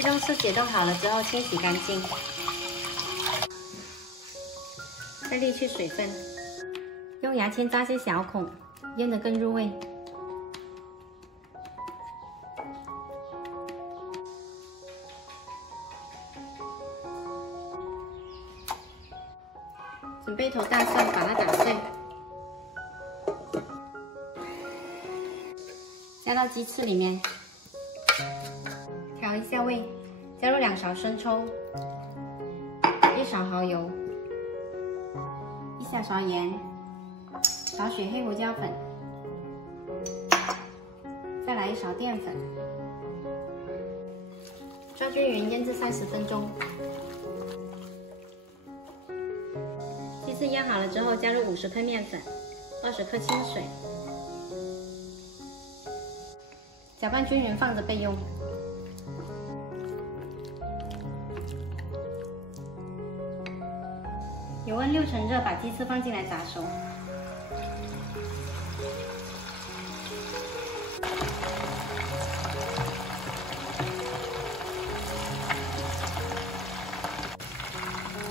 西红柿解冻好了之后清洗干净，再沥去水分，用牙签扎些小孔，腌得更入味。准备一头大蒜，把它打碎，加到鸡翅里面，调一下味，加入2勺生抽，1勺蚝油，1小勺盐，少许黑胡椒粉，再来1勺淀粉，抓均匀，腌制30分钟。鸡翅腌好了之后，加入50克面粉，20克清水，搅拌均匀，放着备用。油温6成热，把鸡翅放进来炸熟。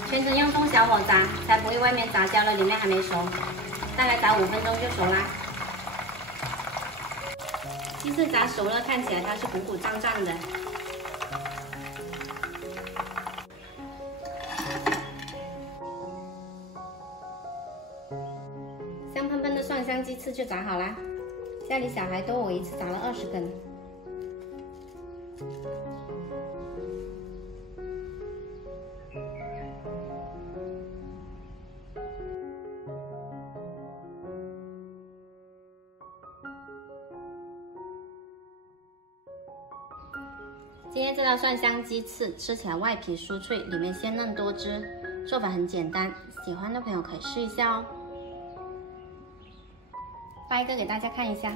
全程用中小火炸，才不会外面炸焦了，里面还没熟。大概炸5分钟就熟啦。鸡翅炸熟了，看起来它是鼓鼓胀胀的。香喷喷的蒜香鸡翅就炸好啦。家里小孩多，我一次炸了20根。今天这道蒜香鸡翅吃起来外皮酥脆，里面鲜嫩多汁，做法很简单，喜欢的朋友可以试一下哦。发一个给大家看一下。